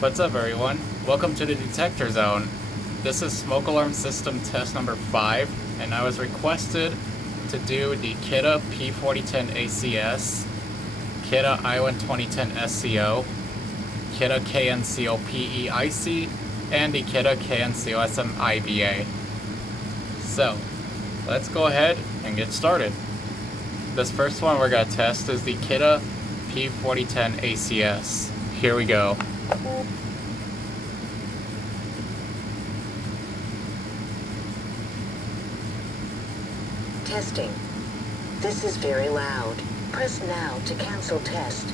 What's up, everyone? Welcome to the Detector Zone. This is smoke alarm system test number 5, and I was requested to do the Kidde P4010ACS, Kidde I-2010SCO, Kidde KN-COSM-IBA, and the Kidde KN-COSM-IBA. So, let's go ahead and get started. This first one we're going to test is the Kidde P4010ACS. Here we go. Testing. This is very loud. Press now to cancel test.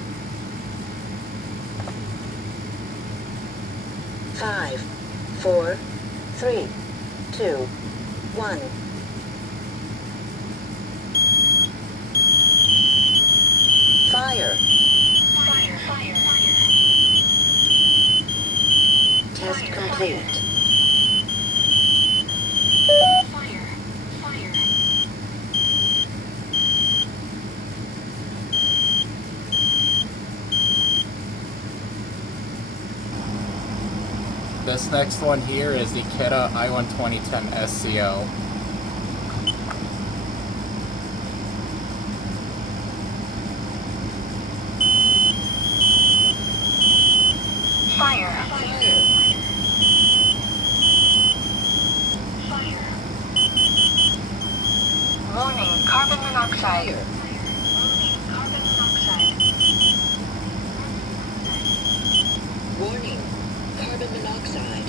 5, 4, 3, 2, 1. Fire. Fire. Fire. Test complete. Fire. Fire. This next one here is the Kidde I-2010SCO. Fire. Fire. Fire. Warning, carbon monoxide. Warning, carbon monoxide.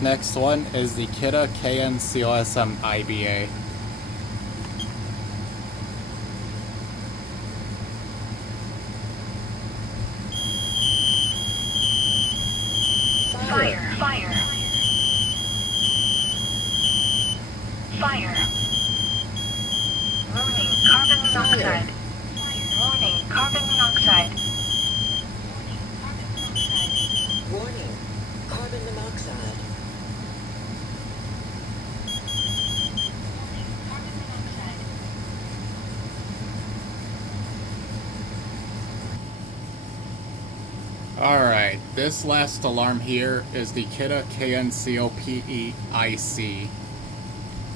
Next one is the Kidde KN-COSM-IBA. Fire. Fire. Fire. Warning, carbon monoxide. Warning, carbon monoxide. Warning, carbon monoxide. Alright, this last alarm here is the Kidde KN-COSM-IBA.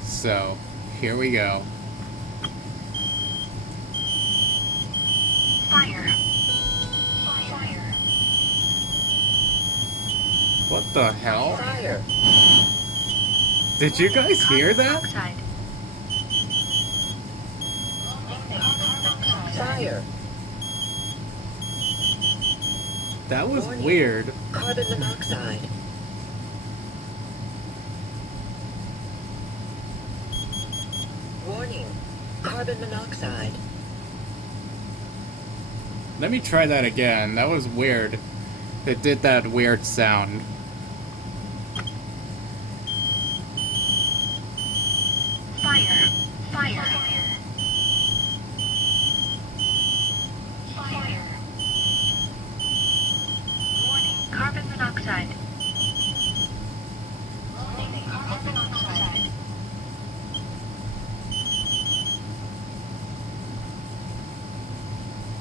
So, here we go. Fire. Fire. What the hell? Fire. Did you guys hear that? Fire. That was Warning. weird. Carbon monoxide. Warning, carbon monoxide. Let me try that again. That was weird. It did that weird sound. Fire. Fire. Fire. Warning, carbon monoxide. Warning, carbon monoxide.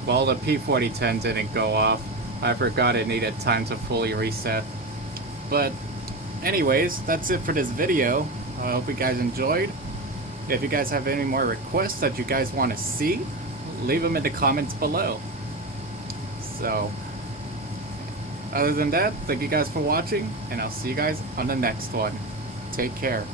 Well, the P4010 didn't go off. I forgot it needed time to fully reset. But anyways, that's it for this video. I hope you guys enjoyed. If you guys have any more requests that you guys want to see, leave them in the comments below. So, other than that, thank you guys for watching, and I'll see you guys on the next one. Take care.